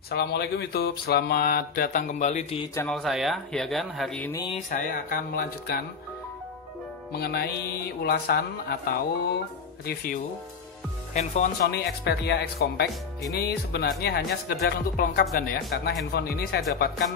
Assalamualaikum YouTube, selamat datang kembali di channel saya. Ya kan, hari ini saya akan melanjutkan mengenai ulasan atau review handphone Sony Xperia X Compact. Ini sebenarnya hanya sekedar untuk pelengkap kan ya, karena handphone ini saya dapatkan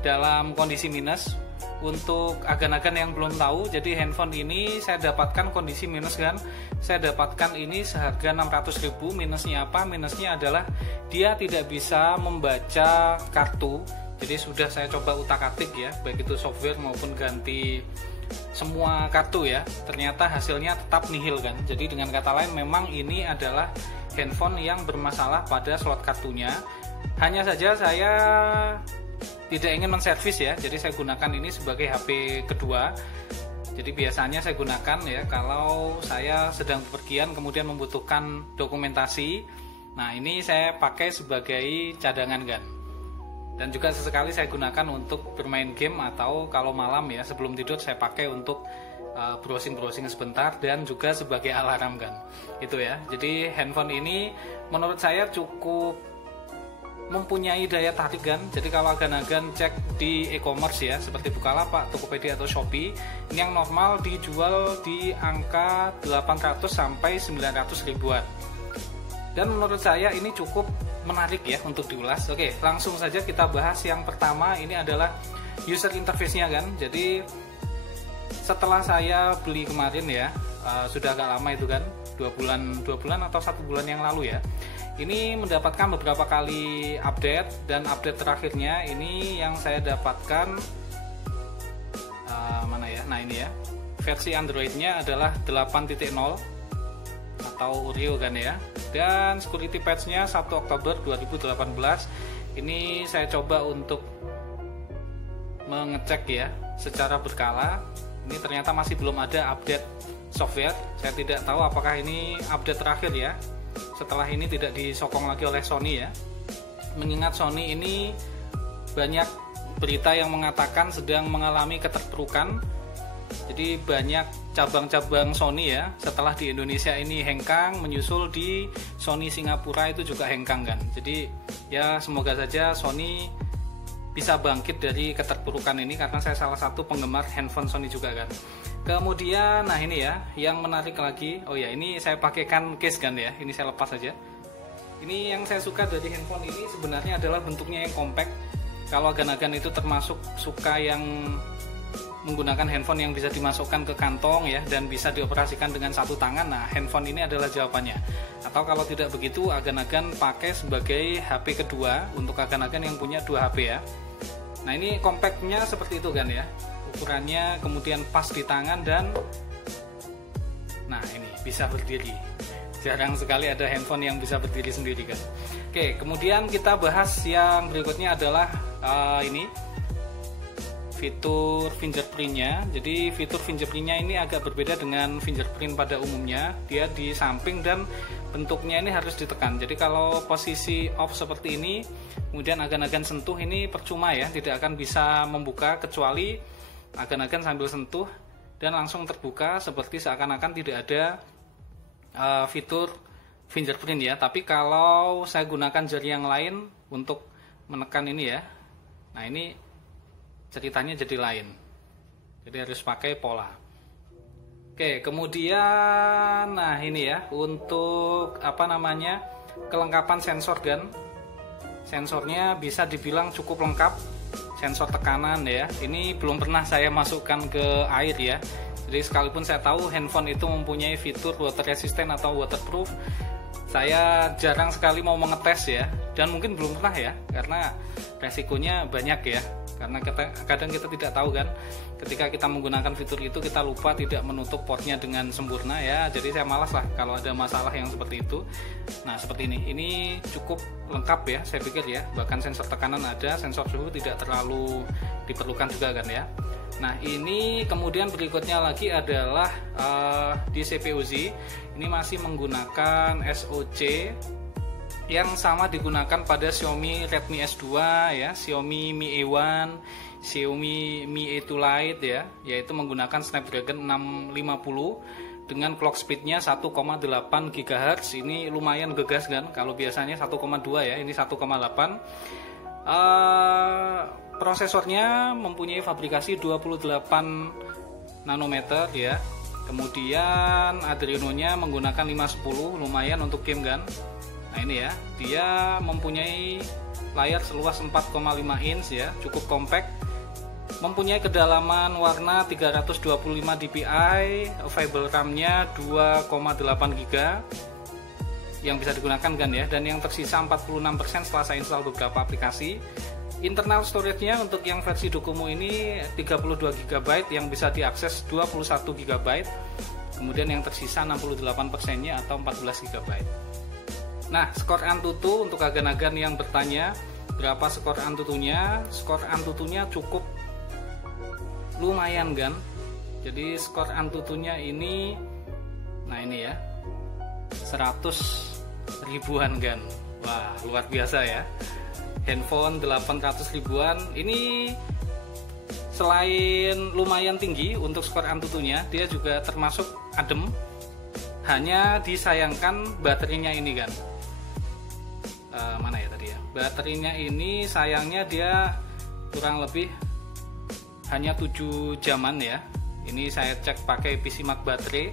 dalam kondisi minus. Untuk agan-agan yang belum tahu, jadi handphone ini saya dapatkan kondisi minus kan. Saya dapatkan ini seharga 600.000. Minusnya apa? Minusnya adalah dia tidak bisa membaca kartu. Jadi sudah saya coba utak-atik ya, baik itu software maupun ganti semua kartu ya. Ternyata hasilnya tetap nihil kan. Jadi dengan kata lain memang ini adalah handphone yang bermasalah pada slot kartunya. Hanya saja saya tidak ingin menservis ya, jadi saya gunakan ini sebagai HP kedua. Jadi biasanya saya gunakan ya kalau saya sedang bepergian kemudian membutuhkan dokumentasi. Nah ini saya pakai sebagai cadangan kan. Dan juga sesekali saya gunakan untuk bermain game atau kalau malam ya sebelum tidur saya pakai untuk browsing sebentar dan juga sebagai alarm kan. Itu ya. Jadi handphone ini menurut saya cukup mempunyai daya tarik kan. Jadi kalau agan-agan cek di e-commerce ya seperti Bukalapak, Tokopedia atau Shopee, ini yang normal dijual di angka 800 sampai 900 ribuan. Dan menurut saya ini cukup menarik ya untuk diulas. Oke, langsung saja kita bahas. Yang pertama ini adalah user interface-nya kan. Jadi setelah saya beli kemarin ya, sudah agak lama itu kan, 2 bulan atau 1 bulan yang lalu ya. Ini mendapatkan beberapa kali update dan update terakhirnya ini yang saya dapatkan mana ya? Nah ini ya, versi Androidnya adalah 8.0 atau Oreo kan ya. Dan security patch-nya 1 Oktober 2018. Ini saya coba untuk mengecek ya secara berkala. Ini ternyata masih belum ada update software. Saya tidak tahu apakah ini update terakhir ya. Setelah ini tidak disokong lagi oleh Sony ya. Mengingat Sony ini banyak berita yang mengatakan sedang mengalami keterpurukan. Jadi banyak cabang-cabang Sony ya. Setelah di Indonesia ini hengkang, menyusul di Sony Singapura itu juga hengkang kan. Jadi ya semoga saja Sony bisa bangkit dari keterpurukan ini, karena saya salah satu penggemar handphone Sony juga kan. Kemudian nah ini ya yang menarik lagi. Oh ya, ini saya pakaikan case kan ya. Ini saya lepas saja. Ini yang saya suka dari handphone ini sebenarnya adalah bentuknya yang compact. Kalau agan-agan itu termasuk suka yang menggunakan handphone yang bisa dimasukkan ke kantong ya dan bisa dioperasikan dengan satu tangan. Nah, handphone ini adalah jawabannya. Atau kalau tidak begitu, agan-agan pakai sebagai HP kedua untuk agan-agan yang punya 2 HP ya. Nah, ini compactnya seperti itu kan ya. Ukurannya kemudian pas di tangan dan nah ini bisa berdiri. Jarang sekali ada handphone yang bisa berdiri sendiri kan. Oke, kemudian kita bahas yang berikutnya adalah ini fitur fingerprintnya. Jadi fitur fingerprintnya ini agak berbeda dengan fingerprint pada umumnya. Dia di samping dan bentuknya ini harus ditekan. Jadi kalau posisi off seperti ini, kemudian agan-agan sentuh ini percuma ya, tidak akan bisa membuka kecuali agan-agan sambil sentuh dan langsung terbuka seperti seakan-akan tidak ada fitur fingerprint ya. Tapi kalau saya gunakan jari yang lain untuk menekan ini ya, nah ini ceritanya jadi lain. Jadi harus pakai pola. Oke, kemudian nah ini ya untuk kelengkapan sensor kan. Sensornya bisa dibilang cukup lengkap. Sensor tekanan ya, ini belum pernah saya masukkan ke air ya. Jadi sekalipun saya tahu handphone itu mempunyai fitur water resistant atau waterproof, saya jarang sekali mau mengetes ya. Dan mungkin belum pernah ya, karena resikonya banyak ya. Karena kadang kita tidak tahu kan, ketika kita menggunakan fitur itu kita lupa tidak menutup portnya dengan sempurna ya. Jadi saya malas lah kalau ada masalah yang seperti itu. Nah seperti ini cukup lengkap ya saya pikir ya. Bahkan sensor tekanan ada, sensor suhu tidak terlalu diperlukan juga kan ya. Nah ini kemudian berikutnya lagi adalah di CPU-Z. Ini masih menggunakan SoC yang sama digunakan pada Xiaomi Redmi S2 ya, Xiaomi Mi A1, Xiaomi Mi A2 Lite ya, yaitu menggunakan Snapdragon 650 dengan clock speednya 1,8 GHz. Ini lumayan gegas kan, kalau biasanya 1,2 ya, ini 1,8. Prosesornya mempunyai fabrikasi 28 nanometer ya. Kemudian Adreno-nya menggunakan 510, lumayan untuk game kan. Nah ini ya, dia mempunyai layar seluas 4,5 inch ya, cukup compact. Mempunyai kedalaman warna 325 dpi, available RAM-nya 2,8 GB yang bisa digunakan kan ya, dan yang tersisa 46% setelah saya install beberapa aplikasi. Internal storage-nya untuk yang versi Docomo ini 32 GB yang bisa diakses 21 GB. Kemudian yang tersisa 68%-nya atau 14 GB. Nah, skor Antutu untuk agan-agan yang bertanya berapa skor Antutunya? Skor Antutunya cukup lumayan kan. Jadi skor Antutunya ini, nah ini ya, 100 ribuan kan. Wah, luar biasa ya. Handphone 800 ribuan. Ini selain lumayan tinggi untuk skor Antutunya, dia juga termasuk adem. Hanya disayangkan baterainya ini kan. Mana ya tadi ya? Baterainya ini sayangnya dia kurang lebih hanya 7 jaman ya. Ini saya cek pakai PCMark baterai.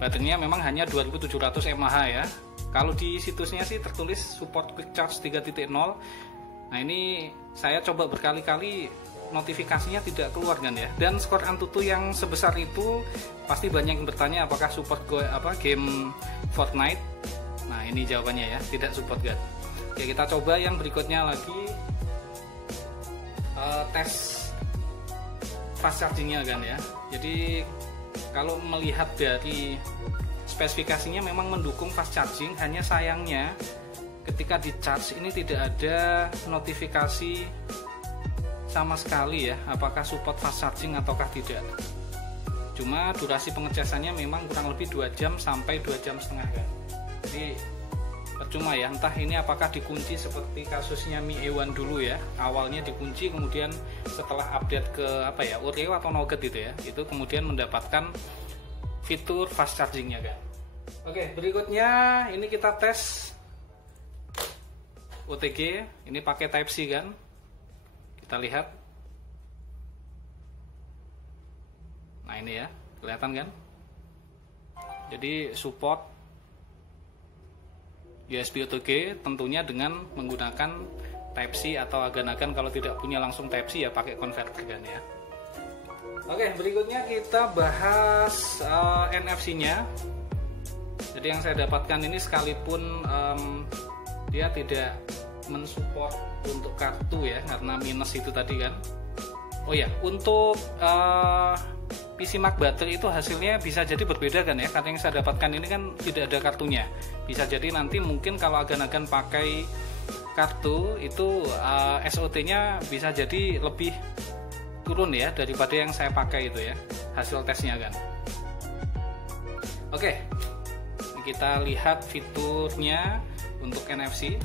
Baterainya memang hanya 2700 mAh ya. Kalau di situsnya sih tertulis support quick charge 3.0. Nah ini saya coba berkali-kali, notifikasinya tidak keluar kan ya. Dan skor Antutu yang sebesar itu pasti banyak yang bertanya apakah support game Fortnite. Nah ini jawabannya ya, tidak support kan. Oke, kita coba yang berikutnya lagi. Tes fast chargingnya kan ya. Jadi kalau melihat dari spesifikasinya memang mendukung fast charging, hanya sayangnya ketika di charge ini tidak ada notifikasi sama sekali ya, apakah support fast charging ataukah tidak. Cuma durasi pengecasannya memang kurang lebih 2 jam sampai 2 jam setengah kan. Jadi percuma ya, entah ini apakah dikunci seperti kasusnya Mi A1 dulu ya, awalnya dikunci kemudian setelah update ke Oreo atau Nougat gitu ya, itu kemudian mendapatkan fitur fast chargingnya kan. Oke, berikutnya ini kita tes OTG, ini pakai Type C kan, kita lihat. Nah ini ya, kelihatan kan, jadi support USB OTG tentunya dengan menggunakan Type C, atau agan-agan kalau tidak punya langsung Type C ya pakai converter kan ya. Oke, berikutnya kita bahas NFC-nya. Jadi yang saya dapatkan ini sekalipun dia tidak mensupport untuk kartu ya, karena minus itu tadi kan. Oh ya, untuk PCMark baterai itu hasilnya bisa jadi berbeda kan ya, karena yang saya dapatkan ini kan tidak ada kartunya. Bisa jadi nanti mungkin kalau agan-agan pakai kartu itu SOT-nya bisa jadi lebih turun ya daripada yang saya pakai itu ya, hasil tesnya kan. Oke, kita lihat fiturnya untuk NFC.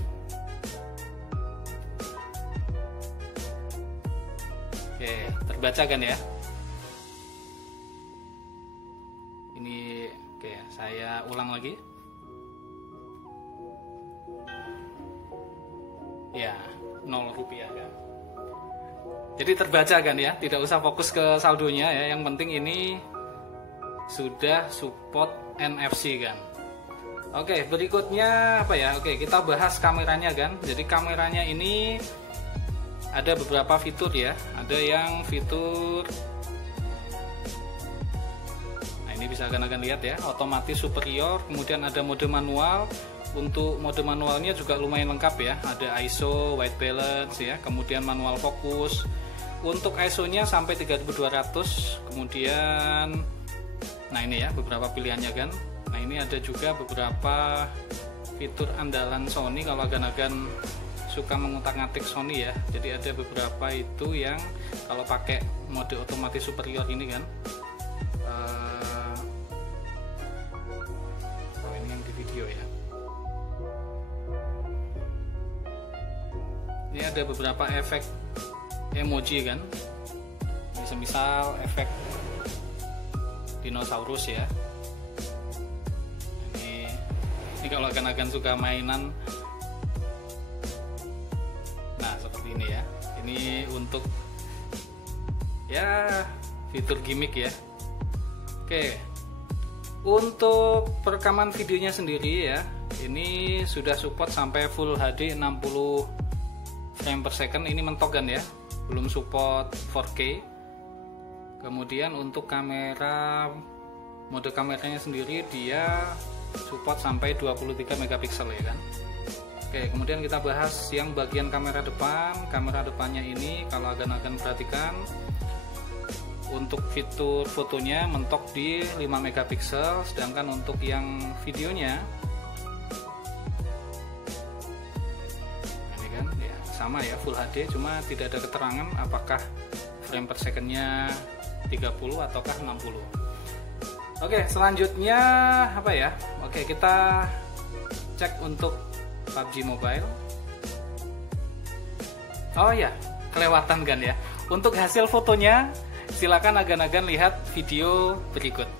Oke, terbaca kan ya. Ini oke, saya ulang lagi. Ya, 0 rupiah kan. Jadi terbaca kan ya, tidak usah fokus ke saldonya ya, yang penting ini sudah support NFC kan. Oke, berikutnya apa ya? Oke, kita bahas kameranya kan. Jadi kameranya ini ada beberapa fitur ya. Ada yang fitur, nah ini bisa agan-agan lihat ya, otomatis superior. Kemudian ada mode manual. Untuk mode manualnya juga lumayan lengkap ya. Ada ISO, white balance ya. Kemudian manual fokus. Untuk ISO-nya sampai 3200. Kemudian, nah ini ya beberapa pilihannya kan. Nah ini ada juga beberapa fitur andalan Sony kalau agan-agan suka mengutak-ngatik Sony ya. Jadi ada beberapa itu yang kalau pakai mode otomatis superior ini kan. Oh ini yang di video ya. Ini ada beberapa efek emoji kan. Misal efek dinosaurus ya. Ini kalau agan-agan suka mainan, nah seperti ini ya. Ini untuk ya fitur gimmick ya. Oke, untuk perekaman videonya sendiri ya, ini sudah support sampai Full HD 60 frame per second. Ini mentok kan ya, belum support 4K. Kemudian untuk kamera, mode kameranya sendiri dia support sampai 23 megapiksel ya kan. Oke, kemudian kita bahas yang bagian kamera depan. Kamera depannya ini kalau agan-agan perhatikan, untuk fitur fotonya mentok di 5 megapiksel, sedangkan untuk yang videonya ini kan ya sama ya, Full HD, cuma tidak ada keterangan apakah frame per secondnya 30 ataukah 60. Oke, selanjutnya apa ya? Oke, kita cek untuk PUBG Mobile. Oh ya, kelewatan kan ya. Untuk hasil fotonya, silakan agan-agan lihat video berikut.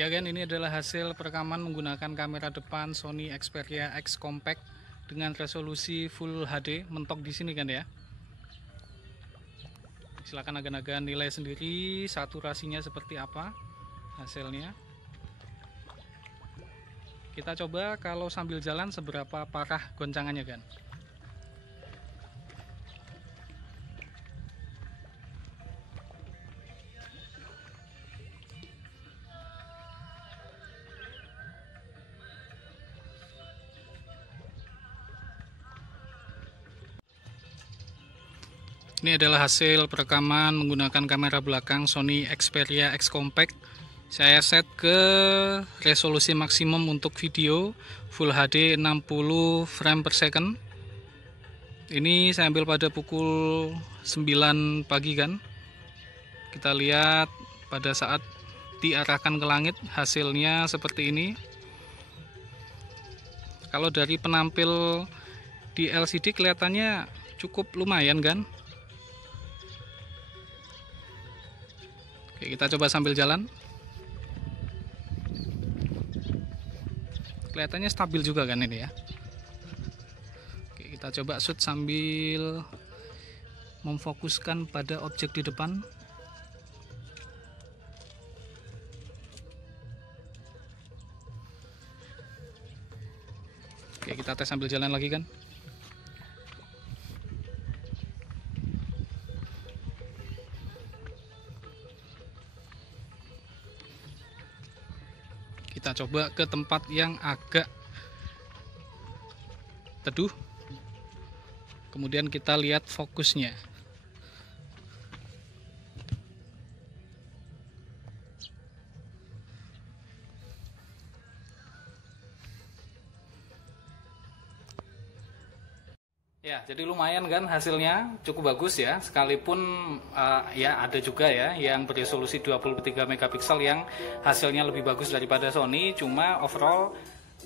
Ya kan, ini adalah hasil perekaman menggunakan kamera depan Sony Xperia X Compact dengan resolusi Full HD, mentok di sini kan ya. Silakan agan-agan nilai sendiri saturasinya seperti apa hasilnya. Kita coba kalau sambil jalan seberapa parah goncangannya kan. Ini adalah hasil perekaman menggunakan kamera belakang Sony Xperia X Compact. Saya set ke resolusi maksimum untuk video Full HD 60 frame per second. Ini saya ambil pada pukul 9 pagi kan. Kita lihat pada saat diarahkan ke langit hasilnya seperti ini. Kalau dari penampil di LCD kelihatannya cukup lumayan kan. Oke, kita coba sambil jalan. Kelihatannya stabil juga kan ini ya. Oke, kita coba shoot sambil memfokuskan pada objek di depan. Oke, kita tes sambil jalan lagi kan. Kita coba ke tempat yang agak teduh. Kemudian kita lihat fokusnya. Ya, jadi lumayan kan hasilnya, cukup bagus ya. Sekalipun ya ada juga ya yang beresolusi 23 megapiksel yang hasilnya lebih bagus daripada Sony. Cuma overall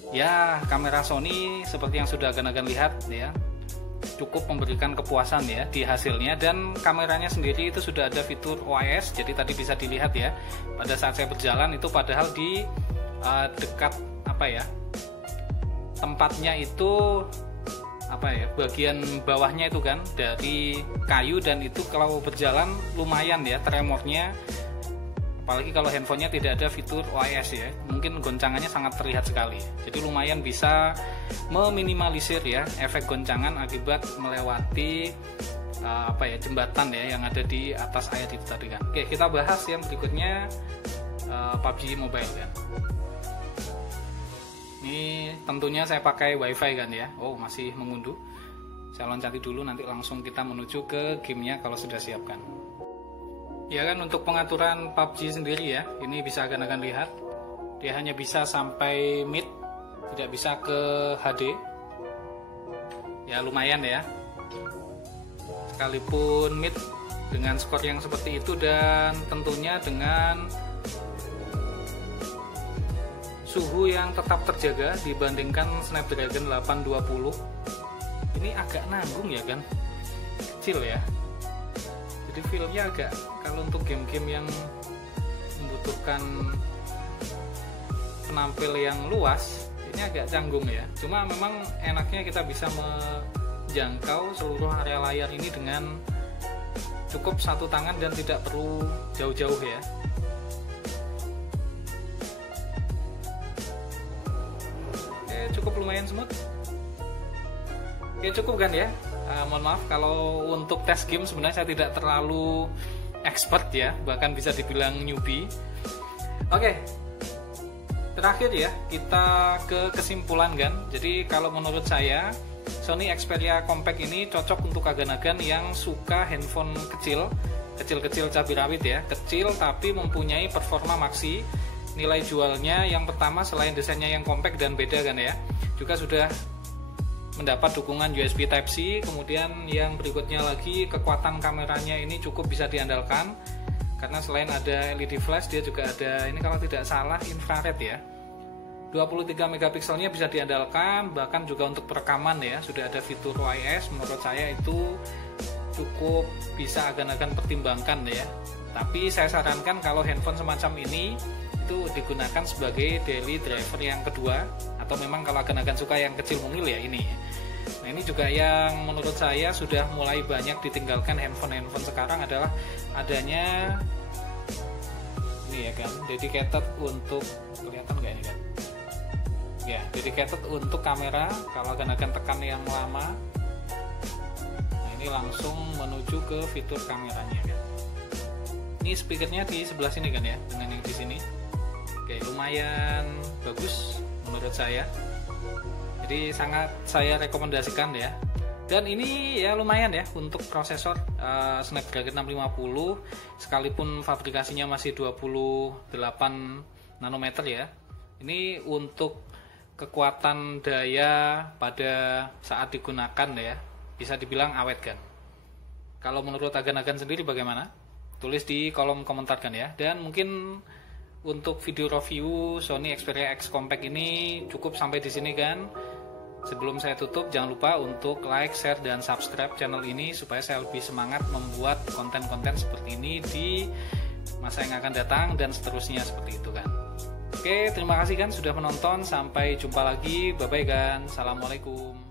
ya kamera Sony seperti yang sudah agan-agan lihat ya, cukup memberikan kepuasan ya di hasilnya. Dan kameranya sendiri itu sudah ada fitur OIS. Jadi tadi bisa dilihat ya pada saat saya berjalan itu, padahal di dekat apa ya tempatnya itu apa ya, bagian bawahnya itu kan dari kayu, dan itu kalau berjalan lumayan ya tremornya, apalagi kalau handphonenya tidak ada fitur OIS ya, mungkin goncangannya sangat terlihat sekali. Jadi lumayan bisa meminimalisir ya efek goncangan akibat melewati apa ya jembatan ya yang ada di atas air itu tadi kan. Oke, kita bahas yang berikutnya, PUBG Mobile kan. Ini tentunya saya pakai wifi kan ya. Oh, masih mengunduh. Saya loncati dulu, nanti langsung kita menuju ke gamenya kalau sudah siapkan. Ya kan, untuk pengaturan PUBG sendiri ya, ini bisa agan-agan lihat, dia hanya bisa sampai mid, tidak bisa ke HD. ya lumayan ya, sekalipun mid dengan skor yang seperti itu, dan tentunya dengan suhu yang tetap terjaga dibandingkan Snapdragon 820. Ini agak nanggung ya kan, kecil ya, jadi feel-nya agak, kalau untuk game-game yang membutuhkan penampil yang luas ini agak canggung ya. Cuma memang enaknya kita bisa menjangkau seluruh area layar ini dengan cukup satu tangan dan tidak perlu jauh-jauh ya. Cukup lumayan smooth. Cukup kan ya. Mohon maaf kalau untuk tes game sebenarnya saya tidak terlalu expert ya, bahkan bisa dibilang newbie. Oke, terakhir ya, kita ke kesimpulan kan. Jadi kalau menurut saya Sony Xperia Compact ini cocok untuk agan-agan yang suka handphone kecil-kecil cabai rawit ya, kecil tapi mempunyai performa maksi. Nilai jualnya yang pertama selain desainnya yang compact dan beda kan ya, juga sudah mendapat dukungan USB Type-C. Kemudian yang berikutnya lagi, kekuatan kameranya ini cukup bisa diandalkan, karena selain ada LED flash dia juga ada, ini kalau tidak salah infrared ya, 23 megapikselnya bisa diandalkan. Bahkan juga untuk perekaman ya, sudah ada fitur OIS. Menurut saya itu cukup bisa agan-agan pertimbangkan ya. Tapi saya sarankan kalau handphone semacam ini itu digunakan sebagai daily driver yang kedua, atau memang kalau agan-agan suka yang kecil mungil ya ini. Nah ini juga yang menurut saya sudah mulai banyak ditinggalkan handphone sekarang adalah adanya ini ya kan, dedicated untuk, kelihatan nggak ini kan? Ya, dedicated untuk kamera. Kalau agan-agan tekan yang lama, nah ini langsung menuju ke fitur kameranya kan. Ini speakernya di sebelah sini kan ya, dengan yang di sini. Oke, lumayan bagus menurut saya. Jadi sangat saya rekomendasikan ya. Dan ini ya lumayan ya untuk prosesor Snapdragon 650, sekalipun fabrikasinya masih 28 nanometer ya. Ini untuk kekuatan daya pada saat digunakan ya, bisa dibilang awet kan. Kalau menurut agan-agan sendiri bagaimana? Tulis di kolom komentar kan ya. Dan mungkin untuk video review Sony Xperia X Compact ini cukup sampai di sini kan. Sebelum saya tutup, jangan lupa untuk like, share, dan subscribe channel ini supaya saya lebih semangat membuat konten-konten seperti ini di masa yang akan datang dan seterusnya seperti itu kan. Oke, terima kasih kan sudah menonton. Sampai jumpa lagi. Bye-bye kan. Assalamualaikum.